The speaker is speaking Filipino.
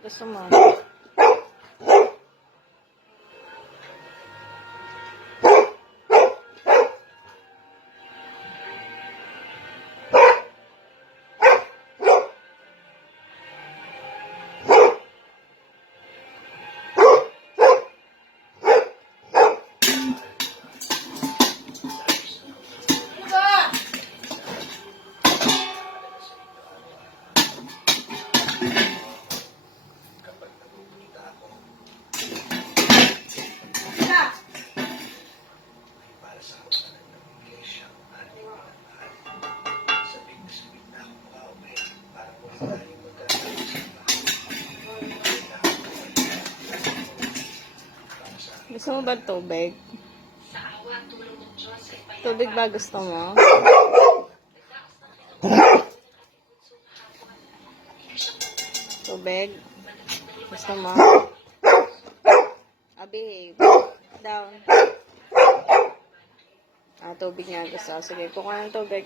gusto mo? Gusto mo ba tubig? Tubig ba gusto mo? Tubig? Gusto mo? Behave. Down. Tubig nga gusto. Sige, kukuha ng tubig.